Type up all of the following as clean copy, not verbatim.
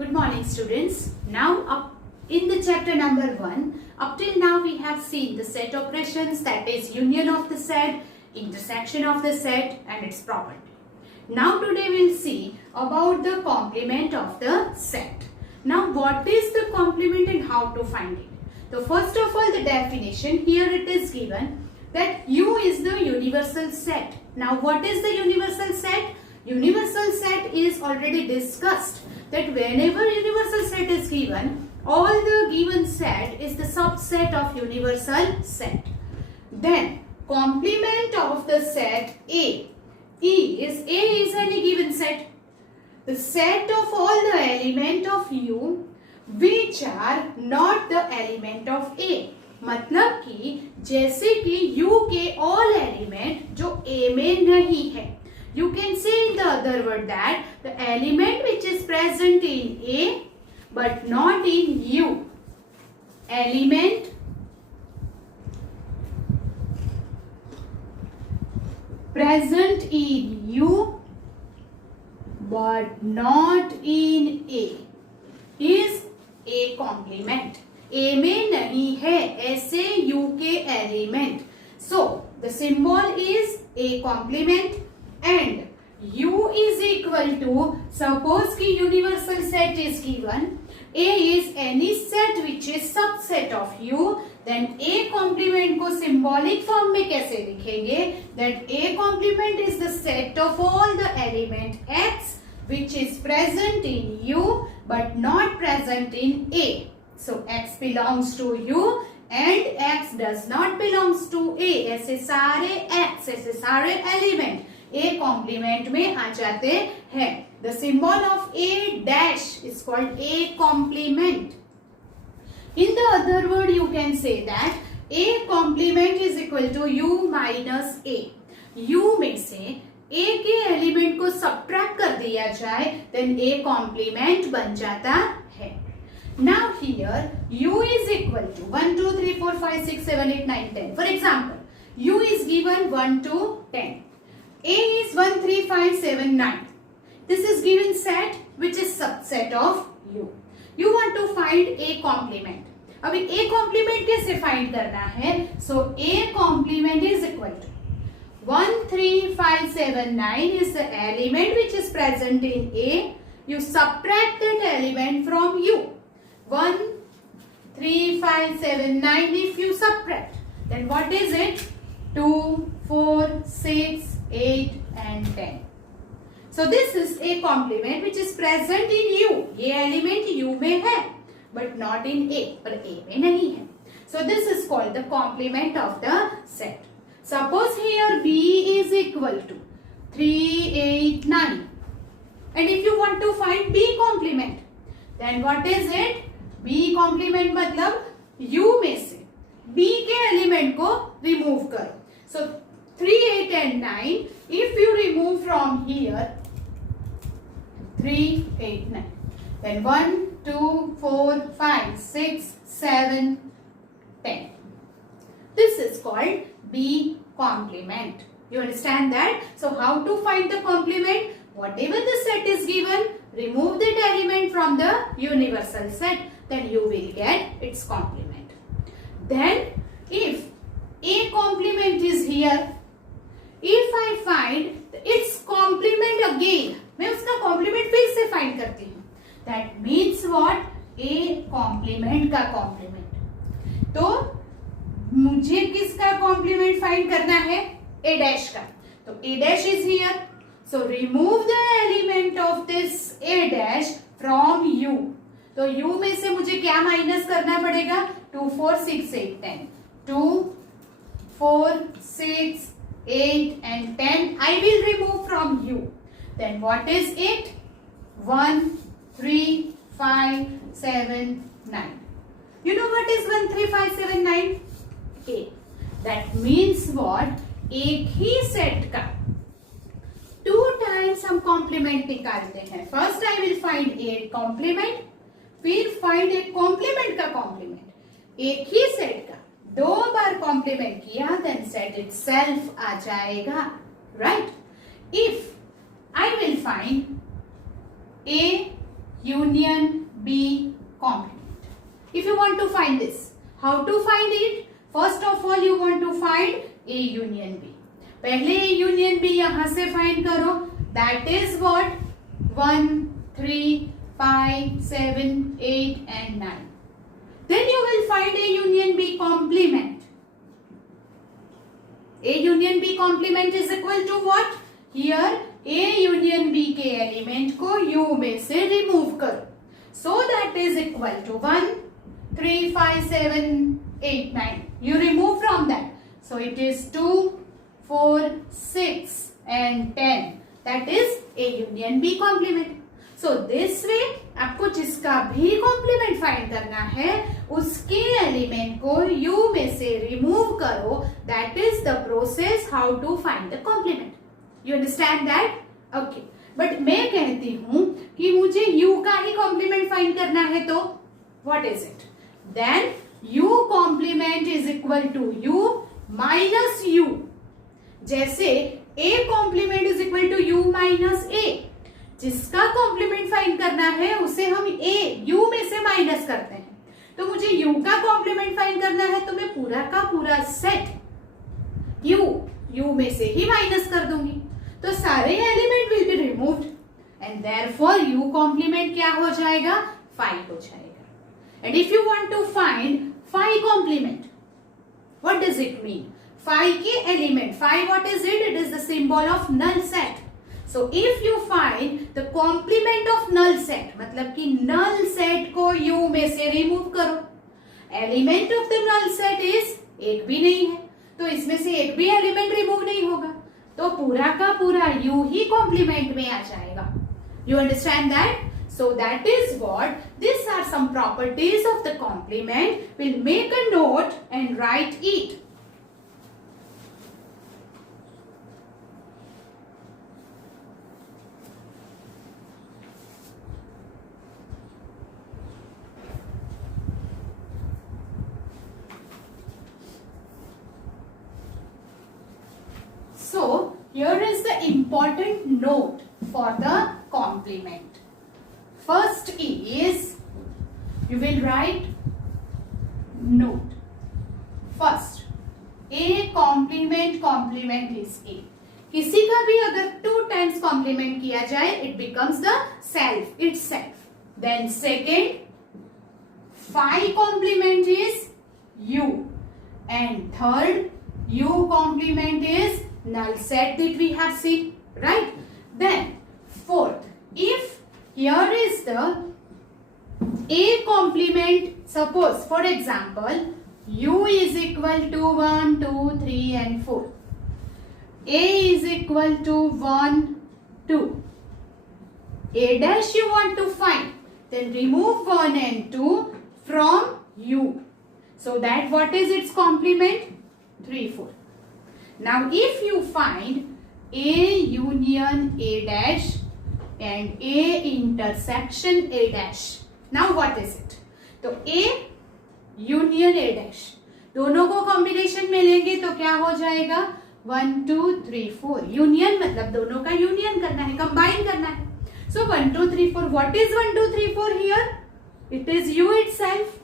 Good morning, students. Now, up in the chapter number 1, up till now we have seen the set operations, that is union of the set, intersection of the set and its property. Now, today we will see about the complement of the set. Now, what is the complement and how to find it? So, first of all, the definition, here it is given that U is the universal set. Now, what is the universal set? Universal set is already discussed that whenever universal set is given, all the given set is the subset of universal set. Then complement of the set A. A is any given set. The set of all the element of U which are not the element of A. मतलब कि जैसे कि U के all element जो A में नहीं है. You can say in the other word that the element which is present in A but not in U. Element present in U but not in A is A complement. A में नहीं है ऐसे U के element. So the symbol is A complement. And U is equal to, suppose कि universal set is given, A is any set which is subset of U, then A complement को symbolic form में कैसे लिखेंगे? That A complement is the set of all the element X which is present in U but not present in A. So X belongs to U and X does not belongs to A. ऐसे सारे X, ऐसे सारे element A complement में आ जाते हैं. The symbol of A dash is called A complement. In the other word, you can say that A complement is equal to U minus A. U में से A के element को subtract कर दिया जाए, then A complement बन जाता है. Now here U is equal to 1, 2, 3, 4, 5, 6, 7, 8, 9, 10. For example, U is given 1 to 10. A is 1, 3, 5, 7, 9. This is given set which is subset of U. You want to find A complement. अभी A complement कैसे find करना है? So A complement is equal to 1, 3, 5, 7, 9 is the element which is present in A. You subtract that element from U. 1, 3, 5, 7, 9. If you subtract, then what is it? 2, 4, 6, 8 and 10. So this is A complement which is present in U. ये element U में है but not in A. पर A में नहीं है. So this is called the complement of the set. Suppose here B is equal to 3, 8, 9. And if you want to find B complement, then what is it? B complement मतलब U में से B के element को remove करो. So 3, 8 and 9, if you remove from here 3, 8, 9, then 1, 2, 4, 5, 6, 7, 10. This is called B complement. You understand that? So how to find the complement? Whatever the set is given, remove that element from the universal set, then you will get its complement. Then if A complement is here, if I find its complement again, मैं उसका complement फिर से find करती हूँ. That means what? A complement का complement. तो मुझे किसका complement find करना है? A dash का. तो A dash is here. So remove the element of this A dash from U. तो U में से मुझे क्या minus करना पड़ेगा? 2, 4, 6, 8, 10. 2, 4, 6, 8 and 10 I will remove from U. Then what is it? 1, 3, 5, 7, 9. You know what is 1, 3, 5, 7, 9? A. That means what? एक ही set का 2 times हम कॉम्प्लीमेंट निकालते हैं. First I will find a complement, फिर फाइंड ए कॉम्प्लीमेंट का कॉम्प्लीमेंट. एक ही सेट का 2 बार कॉम्प्लीमेंट किया देन सेट इटसेल्फ आ जाएगा. Right? If I will find A union B complement. If you want to find this, how to find it? First of all, you want to find A union B. पहले A union B यहाँ से find करो. That is what? 1, 3, 5, 7, 8 and 9. Then you will find A union B complement. A union B complement is equal to what? Here A union B के element को U में से remove करो. So that is equal to 1, 3, 5, 7, 8, 9. You remove from that. So it is 2, 4, 6 and 10. That is A union B complement. So this way आपको जिसका भी complement find करना है उसके एलिमेंट को U में से रिमूव करो. That is the process how to find the complement. You understand that? Okay. But मैं कहती हूँ कि मुझे U का ही complement find करना है तो what is it? Then U complement is equal to U minus U. जैसे A complement is equal to U minus A. जिसका कॉम्प्लीमेंट फाइंड करना है उसे हम A U में से माइनस करते हैं. तो मुझे U का कॉम्प्लीमेंट फाइंड करना है तो मैं पूरा का पूरा सेट U में से ही माइनस कर दूंगी. तो सारे element will be removed and therefore U complement क्या हो जाएगा? 5 हो जाएगा. And if you want to find 5 complement, what does it mean? 5 के element, 5 what is it? It is the symbol of null set. So if you find the complement of null set, मतलब कि null set को U में से remove करो. Element of the null set is एक भी नहीं है, तो इसमें से एक भी एलिमेंट रिमूव नहीं होगा, तो पूरा का पूरा U ही complement में आ जाएगा. You understand that? So that is what, these are some properties of the complement. We'll make a note and write it. So here is the important note for the complement. First is, you will write note. First, A complement is A. किसी का भी अगर 2 times complement किया जाए, it becomes the self itself. Then second, phi complement is U. And third, U complement is null set that we have seen, right? Then fourth, if here is the A complement, suppose for example U is equal to 1, 2, 3 and 4. A is equal to 1, 2. A dash you want to find, then remove 1 and 2 from U. So that what is its complement? 3, 4. Now if you find A union A dash and A intersection A dash, now what is it? तो A union A dash दोनों को combination में लेंगे तो क्या हो जाएगा? 1, 2, 3, 4. Union मतलब दोनों का यूनियन करना है, कंबाइन करना है. So 1, 2, 3, 4. What is 1, 2, 3, 4 here? It is U itself.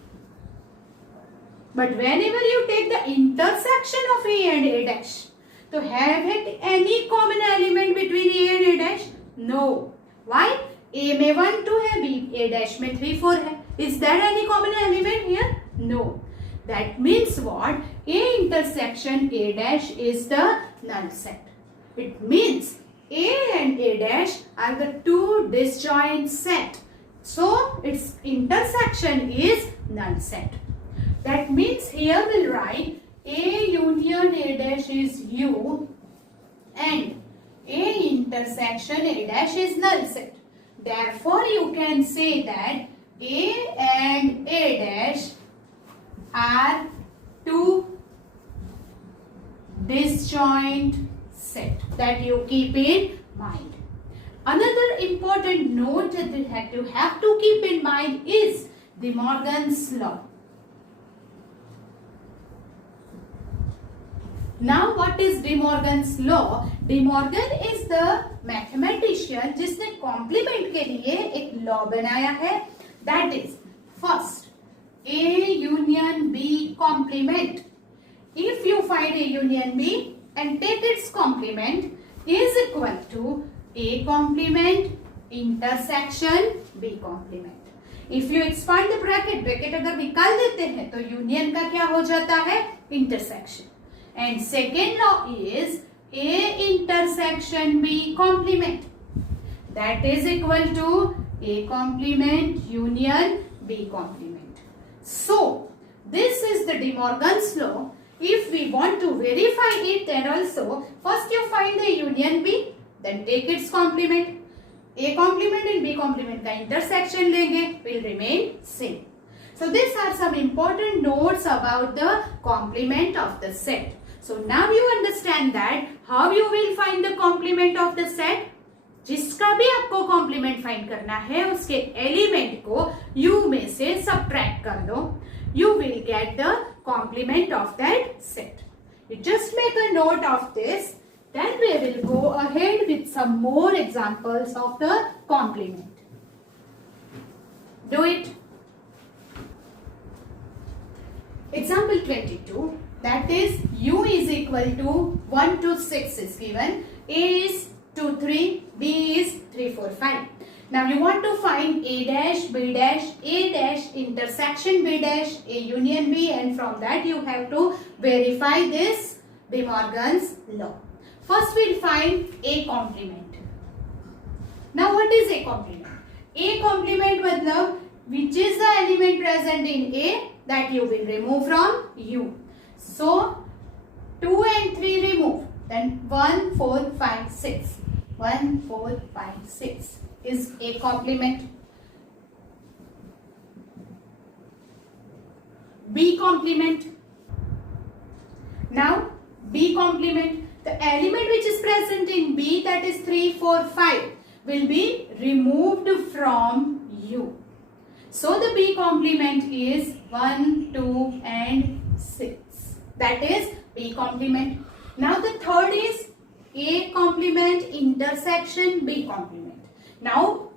But whenever you take the intersection of A and A dash, तो have it any common element between A and A dash? No. Why? A में 1, 2 है, B A dash में 3, 4 है. Is there any common element here? No. That means what? A intersection A dash is the null set. It means A and A dash are the two disjoint set. So its intersection is null set. That means here we'll write A union A dash is U and A intersection A dash is null set. Therefore you can say that A and A dash are two disjoint set that you keep in mind. Another important note that you have to keep in mind is De Morgan's law. Now what is De Morgan's law? De Morgan is the mathematician जिसने complement के लिए एक law बनाया है. That is, first, A union B complement. If you find A union B and take its complement is equal to A complement intersection B complement. If you expand the bracket अगर निकाल देते हैं तो union का क्या हो जाता है? Intersection. And second law is A intersection B complement. That is equal to A complement union B complement. So, this is the De Morgan's law. If we want to verify it, then also, first you find the union B, then take its complement. A complement and B complement का intersection लेंगे, will remain same. So, these are some important notes about the complement of the set. So now you understand that how you will find the complement of the set. जिसका भी आपको complement find करना है उसके element को U में से subtract कर दो. You will get the complement of that set. You just make a note of this. Then we will go ahead with some more examples of the complement. Do it. Example 22. That is U is equal to 1 to 6 is given. A is 2, 3. B is 3, 4, 5. Now you want to find A dash, B dash, A dash, intersection B dash, A union B, and from that you have to verify this De Morgan's law. First we'll find A complement. Now what is A complement? A complement matlab which is the element present in A that you will remove from U. So, 2 and 3 remove. Then 1, 4, 5, 6. 1, 4, 5, 6 is A complement. B complement. Now, B complement. The element which is present in B, that is 3, 4, 5, will be removed from U. So, the B complement is 1, 2 and 6. That is B complement. Now the third is A complement intersection B complement. Now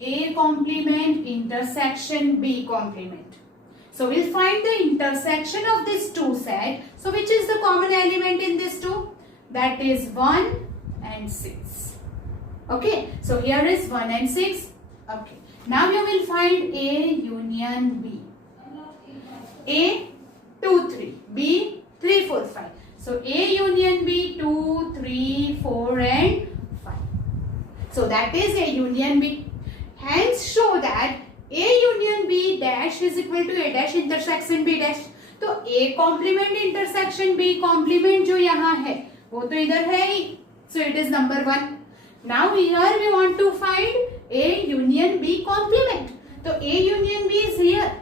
A complement intersection B complement. So we'll find the intersection of these two sets. So which is the common element in these two? That is 1 and 6. Okay. So here is 1 and 6. Okay. Now you will find A union B. A 2, 3. B 3, 4, 5. So A union B 2, 3, 4 and 5. So that is A union B. Hence show that A union B dash is equal to A dash intersection B dash. तो A complement intersection B complement जो यहाँ है वो तो इधर है ही. So it is number 1. Now here we want to find A union B complement. So A union B is here.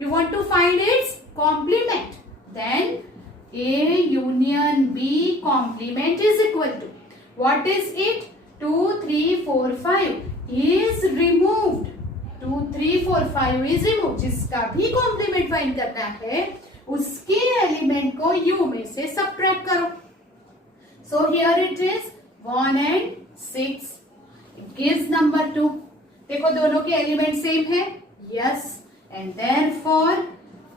You want to find its complement. Then A union B complement is equal to, what is it? 2, 3, 4, 5 is removed. 2, 3, 4, 5 is removed. जिसका भी complement find करना है उसके element को U में से subtract करो. So here it is 1 and 6. It gives number 2. देखो दोनों के element same है. Yes. And therefore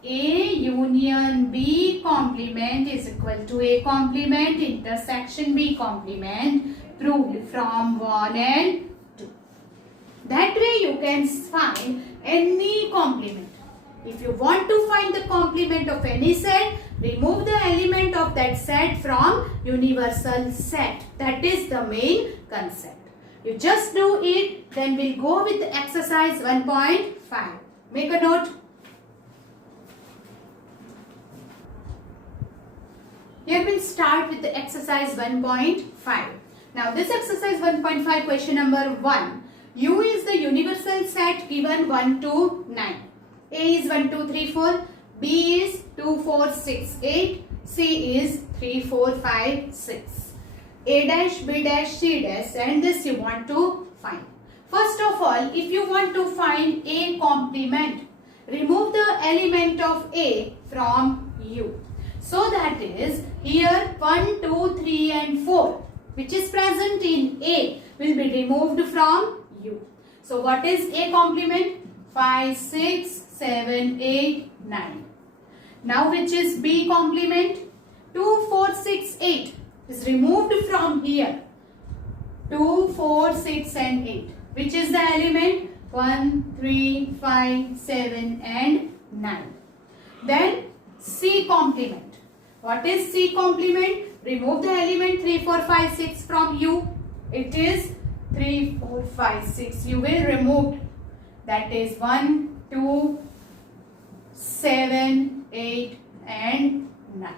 A union B complement is equal to A complement intersection B complement proved from 1 and 2. That way you can find any complement. If you want to find the complement of any set, remove the element of that set from universal set. That is the main concept. You just do it, then we'll go with exercise 1.5. Make a note. Here we'll start with the exercise 1.5. Now this exercise 1.5 question number 1. U is the universal set given 1 to 9. A is 1, 2, 3, 4. B is 2, 4, 6, 8. C is 3, 4, 5, 6. A dash, B dash, C dash, and this you want to find. First of all, if you want to find A complement, remove the element of A from U. So that is here 1, 2, 3 and 4 which is present in A will be removed from U. So what is A complement? 5, 6, 7, 8, 9. Now which is B complement? 2, 4, 6, 8 is removed from here. 2, 4, 6 and 8. Which is the element? 1, 3, 5, 7 and 9. Then C complement. What is C complement? Remove the element 3, 4, 5, 6 from U. It is 3, 4, 5, 6. You will remove. That is 1, 2, 7, 8 and 9.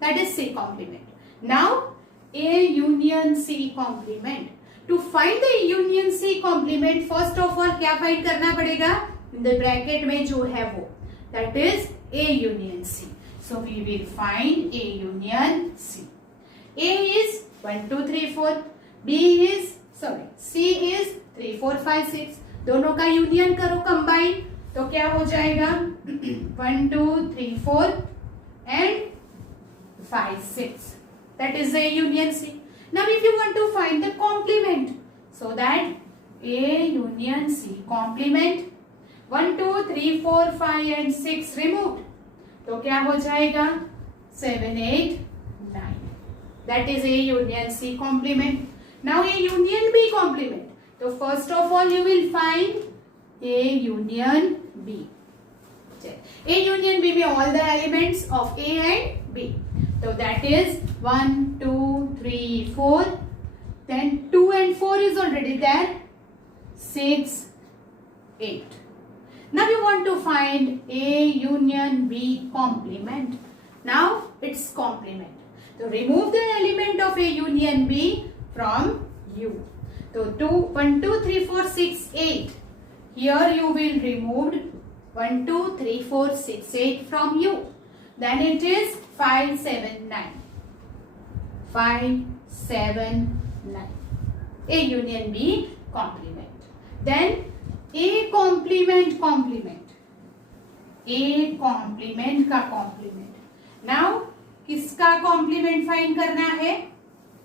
That is C complement. Now A union C complement. To find the union C complement, first of all क्या find करना पड़ेगा? In the bracket में जो है वो. That is A union C. So we will find A union C. A is 1, 2, 3, 4. C is 3, 4, 5, 6. दोनों का union करो कंबाइन तो क्या हो जाएगा? 1, 2, 3, 4 and 5, 6. That is A union C. Now if you want to find the complement, so that A union C complement 1, 2, 3, 4, 5 and 6 removed. तो क्या हो जाएगा? 7, 8, 9. That is A union C complement. Now A union B complement. So first of all you will find A union B. A union B में all the elements of A and B. So that is 1, 2, 3, 4. Then 2 and 4 is already there. 6, 8. Now you want to find A union B complement. Now its complement. So remove the element of A union B from U. So 1, 2, 3, 4, 6, 8. Here you will remove 1, 2, 3, 4, 6, 8 from U. Then it is 5, 7, 9. 5, 7, 9. A union B complement. Then A complement complement. A complement का complement. Now किसका complement find करना है?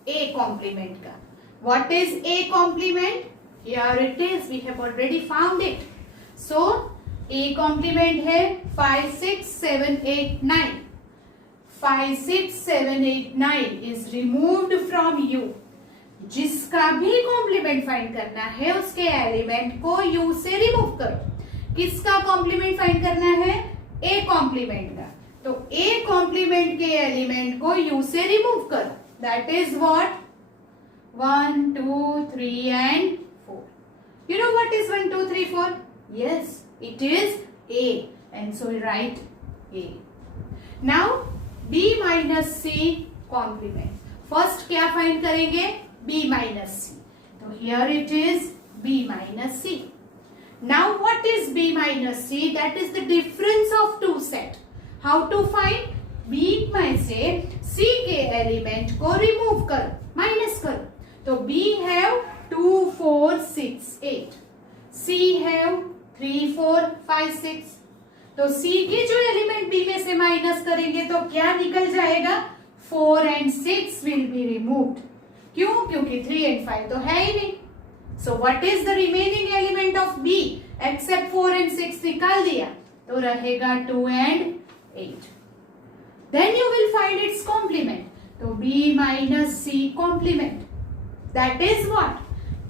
A complement का. What is A complement? Here it is. We have already found it. So A complement है 5, 6, 7, 8, 9. 5, 6, 7, 8, 9 is removed from U. जिसका भी complement find करना है उसके एलिमेंट को U से रिमूव करो. किसका कॉम्प्लीमेंट फाइंड करना है? A कॉम्प्लीमेंट का. तो A कॉम्प्लीमेंट के एलिमेंट को U से रिमूव करो. That is what? 1, 2, 3 and 4. You know what is 1, 2, 3, 4? Yes, it is A. And so we write A. Now B minus C complement. First क्या find करेंगे? B minus C. So here it is B minus C. Now what is B minus C? That is the difference of two set. How to find? B में से C के element को remove करो, minus करो. तो B have 2, 4, 6, 8. C have 3, 4, 5, 6. तो C के जो एलिमेंट B में से माइनस करेंगे तो क्या निकल जाएगा? 4 and 6 will be removed. क्यों? क्योंकि 3 and 5 तो है ही नहीं. So what is the remaining element of B? Except 4 and 6 निकाल दिया तो रहेगा 2 and 8. Then you will find its complement. तो B minus C complement. That is what?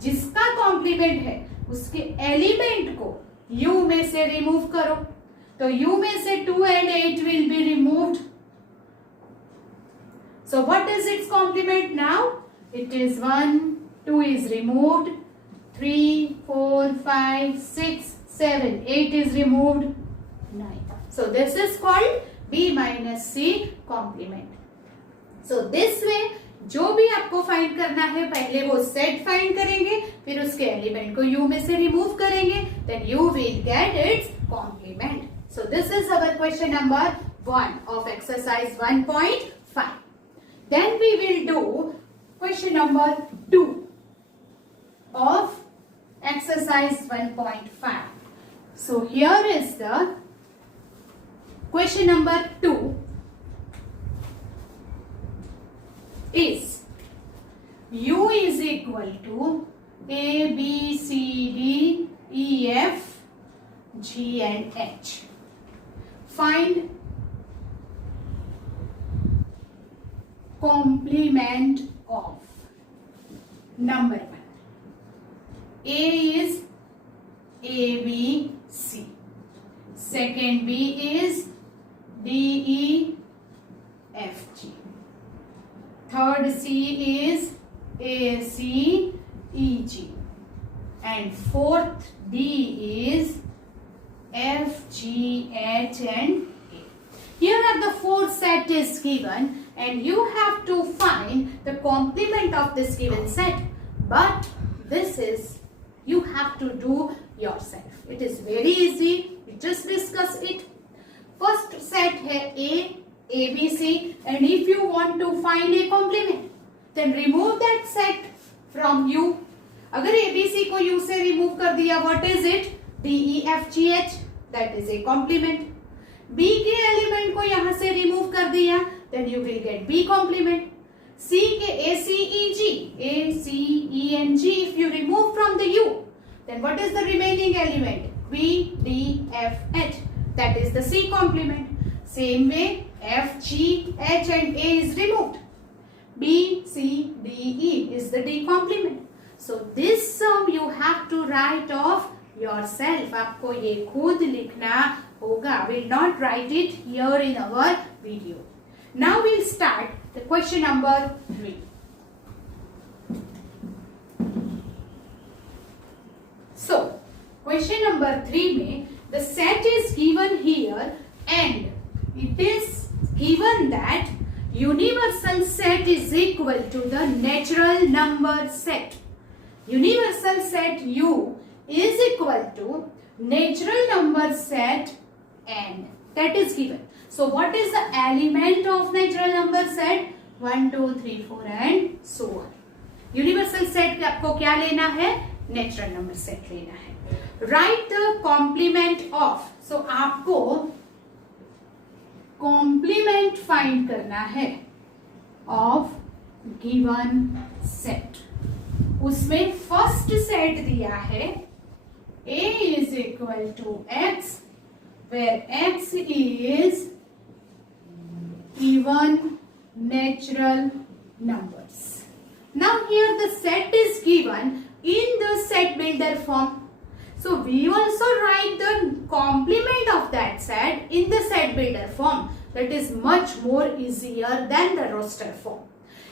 जिसका complement है उसके एलिमेंट को U में से रिमूव करो. तो U में से 2 and 8 will be removed. So what is its complement now? It is 1, 2 is removed, 3, 4, 5, 6, 7, 8 is removed, 9. So this is called B minus C complement. So this way जो भी आपको फाइंड करना है पहले वो सेट फाइंड करेंगे, फिर उसके एलिमेंट को U में से रिमूव करेंगे, then you will get its complement. So this is our question number 1 of exercise 1.5. Then we will do question number 2 of exercise 1.5. So here is the question number 2. is u is equal to a b c d e f g and h. Find complement of number 1. A is ABC. Second B is DEFG. Third C is ACEG. And fourth D is FGH and A. Here are the four set is given and you have to find the complement of this given set. But this is you have to do yourself. It is very easy. We just discuss it. First set है A, ABC, and if you want to find a complement, then remove that set from U. अगर ABC को U से remove कर दिया, what is it? DEFGH. That is a complement. B के element को यहाँ से remove कर दिया, then you will get B complement. C के ACEG, if you remove from the U, then what is the remaining element? VDFH. That is the C complement. Same way, F, G, H and A is removed. B, C, D, E is the D complement. So this sum you have to write off yourself. आपको ये खुद लिखना होगा. Will not write it here in our video. Now we'll start the question number 3. So, question number 3 में the set is given here and it is given that universal set is equal to the natural number set. Universal set U is equal to natural number set N. That is given. So what is the element of natural number set? 1, 2, 3, 4 and so on. Universal set आपको क्या लेना है? Natural number set लेना है. Write the complement of. So आपको complement find करना है of given set. उसमें first set दिया है A is equal to X where X is even natural numbers. Now here the set is given in the set builder form. So we also write the complement of that set in the set builder form. That is much more easier than the roster form.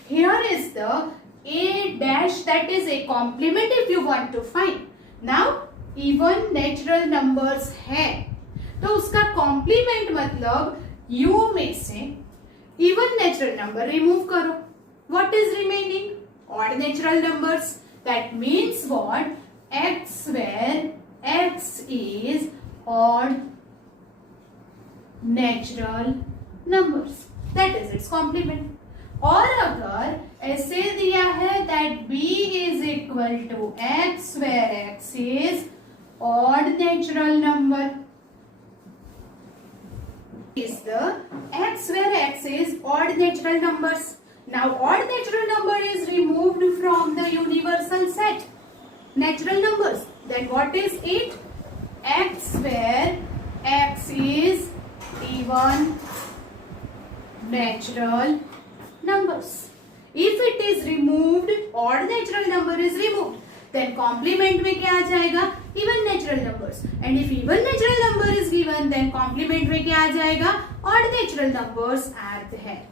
Here is the A dash, that is a complement if you want to find. Now even natural numbers है तो उसका complement मतलब U में से even natural number remove करो. What is remaining? Odd natural numbers. That means what? X where X is odd natural numbers. That is its complement. और अगर ऐसे दिया है that B is equal to X where X is odd natural number, is the X where X is odd natural numbers. Now odd natural number is removed from the universal set natural numbers. Then what is it? X where X is even natural numbers. If it is removed, odd natural number is removed, then complement में क्या आ जाएगा? Even natural numbers. And if even natural number is given, then complement में क्या आ जाएगा? Odd natural numbers are there.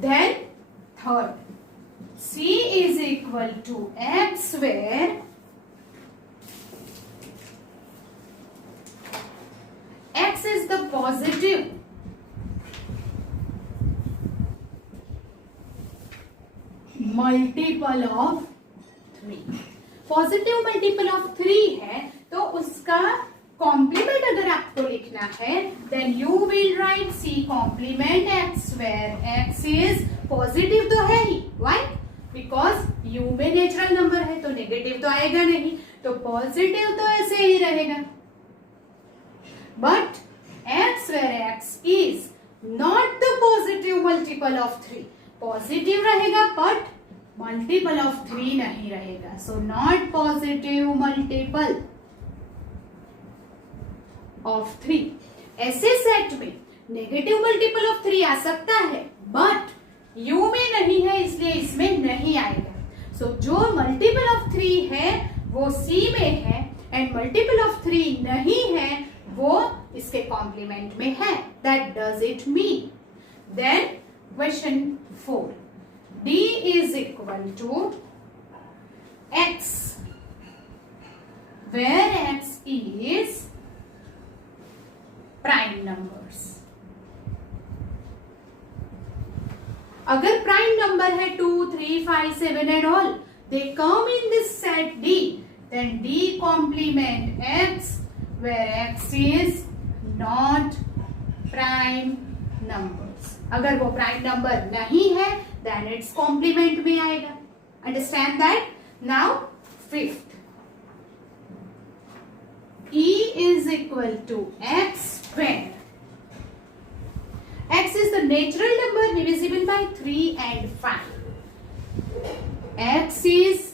Then third, C is equal to X where X is the positive multiple of 3. Positive multiple of 3 है तो उसका complement अगर आपको लिखना है then you will write C complement X where X is positive तो है ही. व्हाई? बिकॉज U में नेचुरल नंबर है तो नेगेटिव तो आएगा नहीं, तो पॉजिटिव तो ऐसे ही रहेगा. But X where X is not the positive multiple of 3. Positive रहेगा बट मल्टीपल ऑफ 3 नहीं रहेगा. So not positive multiple of 3. ऐसे सेट में नेगेटिव मल्टीपल ऑफ 3 आ सकता है बट U में नहीं है, इसलिए इसमें नहीं आएगा. सो जो मल्टीपल ऑफ 3 है वो C में है एंड मल्टीपल ऑफ 3 नहीं है वो इसके कॉम्प्लीमेंट में है. That does it mean. Then question 4. D is equal to X where X is prime numbers. अगर प्राइम नंबर है 2, 3, 5, 7 and all, they come in this set D, then D complement X where X is not prime numbers. अगर वो prime number नहीं है then its complement में आएगा. Understand that? Now 5th. E is equal to X where X is the natural number divisible by 3 and 5. X is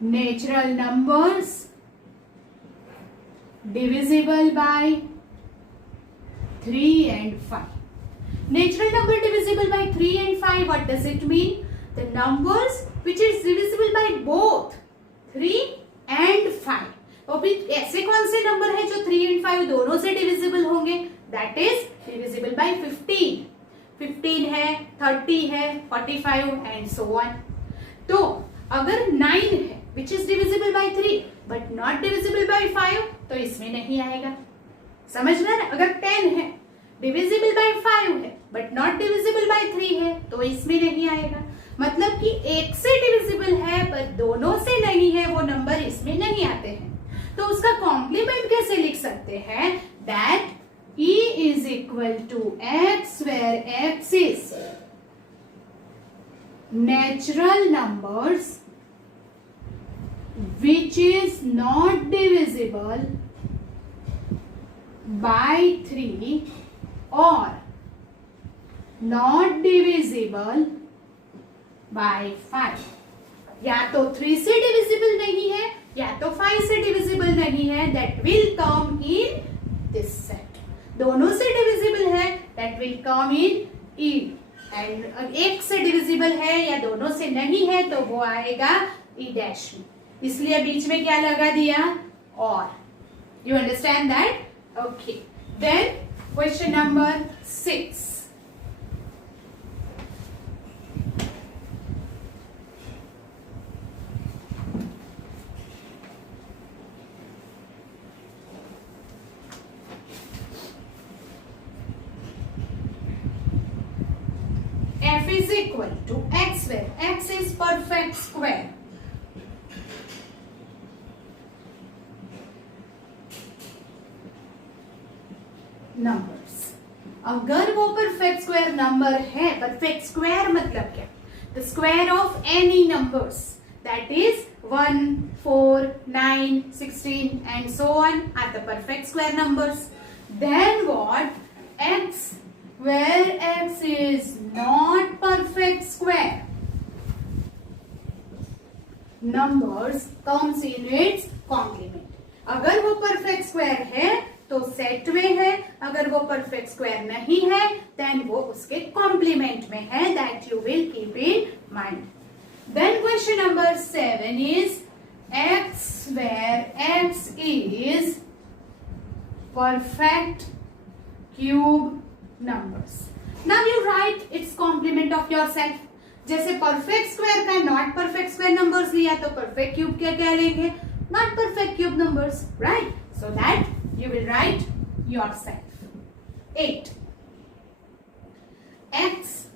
natural numbers divisible by 3 and 5. Natural number divisible by 3 and 5, what does it mean? The numbers which is divisible by both 3 and 5. तो फिर ऐसे कौन से number है जो 3 and 5 दोनों से divisible होंगे? That is divisible by 15. 15 है, 30 है, 45 and so on. तो अगर 9 है which is divisible by 3 but not divisible by 5 तो इसमें नहीं आएगा. समझ रहे हैं? अगर 10 है divisible by 5 है but not divisible by 3 है तो इसमें नहीं आएगा. मतलब कि एक से divisible है पर दोनों से नहीं है, वो नंबर इसमें नहीं आते हैं. तो उसका कॉम्प्लीमेंट कैसे लिख सकते हैं? That E is equal to X where X is natural numbers which is not divisible by 3 or not divisible by 5. या तो 3 से डिविजिबल नहीं है या तो 5 से डिविजिबल नहीं है. That will come in this set. दोनों से डिविजिबल है that will come in E. And एक से डिविजिबल है या दोनों से नहीं है तो वो आएगा E डैश में. इसलिए बीच में क्या लगा दिया? और. You understand that? Okay. Then question number 6. F is equal to X where X is perfect square. Numbers. अगर वो परफेक्ट स्क्वायर नंबर है, परफेक्ट स्क्वायर मतलब क्या? The square of any numbers, that is 1, 4, 9, 16 and so on are the perfect square numbers. Then what? X where X is not perfect square numbers comes in its complement. अगर वो perfect square है तो set में है, अगर वो perfect square नहीं है देन वो उसके कॉम्प्लीमेंट में है. That you will keep in mind. Then question number 7 is X where X is perfect cube numbers. Now you write its complement of yourself. जैसे परफेक्ट स्क्वायर का नॉट परफेक्ट स्क्वायर नंबर्स लिया तो perfect cube क्या लेंगे? Not perfect cube numbers, right? So that you will write yourself. 8. X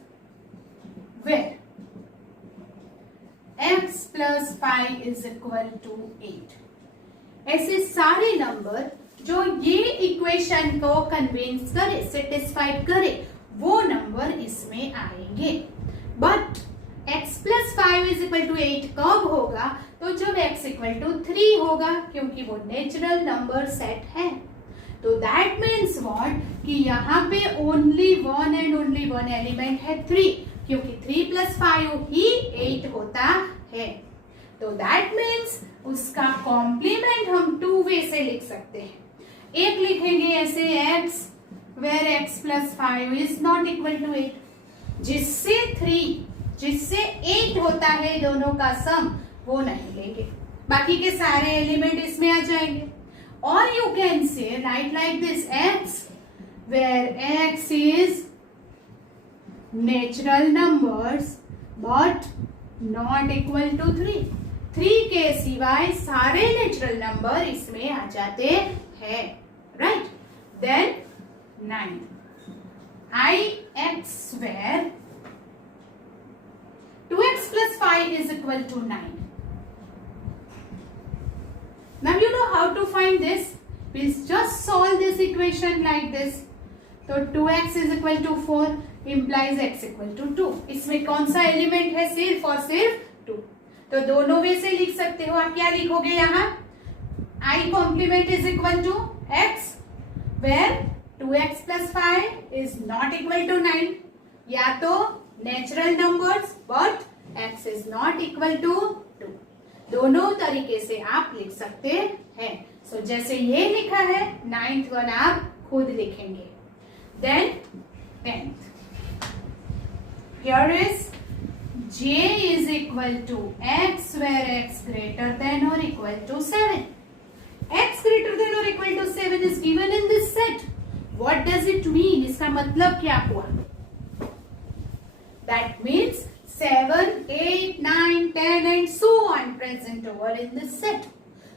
where X plus 5 is equal to 8. ऐसे सारे number जो ये इक्वेशन को कन्विंस करे, सेटिस्फाइड करे, वो नंबर इसमें आएंगे. But x plus 5 is equal to 8 कब होगा? तो जब x equal to 3 होगा, क्योंकि वो नेचुरल नंबर सेट है. तो दैट मीन्स व्हाट कि यहाँ पे only one and only one element है 3, क्योंकि 3 + 5 ही 8 होता है। तो दैट मीन्स उसका कॉम्प्लीमेंट हम 2 वे से लिख सकते हैं। एक लिखेंगे ऐसे x where x + 5 is not equal to 8, जिससे 8 होता है दोनों का सम, वो नहीं लेंगे, बाकी के सारे एलिमेंट इसमें आ जाएंगे। और you can say right like this x where x is natural numbers but not equal to 3, 3 के सिवाय सारे नेचुरल नंबर इसमें आ जाते हैं, right. Then 9 ix where 2x + 5 is equal to 9. Now you know how to find this. We'll just solve this equation like this. तो 2x is equal to 4 implies x equal to 2. इसमें कौन सा element है? सिर्फ और सिर्फ 2। तो दोनों वे से लिख सकते हो। आप क्या लिखोगे यहाँ? I complement is equal to x where 2x + 5 is not equal to 9, या तो natural numbers but x is not equal to 2। दोनों तरीके से आप लिख सकते हैं। सो जैसे ये लिखा है 9th वन आप खुद लिखेंगे। Then 10th, here is j is equal to x where x greater than or equal to 7. x greater than or equal to 7 is given in this set. What does it mean? इसका मतलब क्या हुआ? That means 7, 8, 9, 10 and so on present over in this set.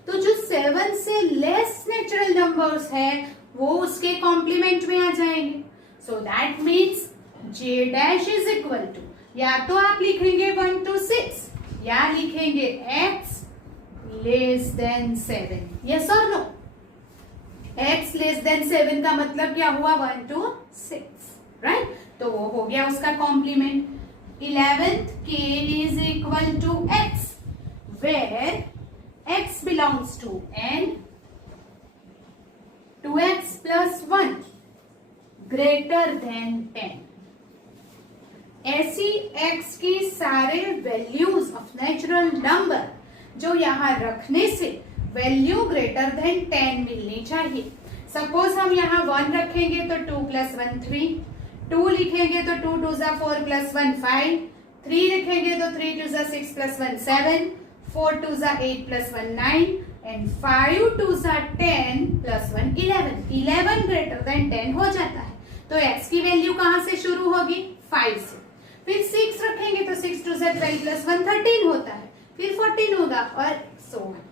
तो जो 7 से less natural numbers है वो उसके कॉम्प्लीमेंट में आ जाएंगे। So that means j dash is equal to, या तो आप लिखेंगे 1 to 6 या लिखेंगे x less than 7. Yes or no? x less than 7 का मतलब क्या हुआ? 1 to 6, right? तो वो हो गया उसका complement. 11th k is equal to x where x belongs to n, 2x + 1 greater than 10. ऐसी x की सारे वैल्यूज ऑफ नेचुरल नंबर जो यहाँ रखने से वैल्यू ग्रेटर देन 10 मिलनी चाहिए। सपोज हम यहाँ 1 रखेंगे तो 2 + 1 3, 2 लिखेंगे तो 2 2 = 4 + 1 5, 3 लिखेंगे तो 3 2 = 6 + 1 7, 4 2 = 8 + 1 9 एंड 5 2 = 10 + 1 11। 11 ग्रेटर देन 10 हो जाता है। तो x की वैल्यू कहां से शुरू होगी? 5 से। फिर 6 रखेंगे तो 6 2 = 12 + 1 13 होता है, फिर 14 होगा और so on।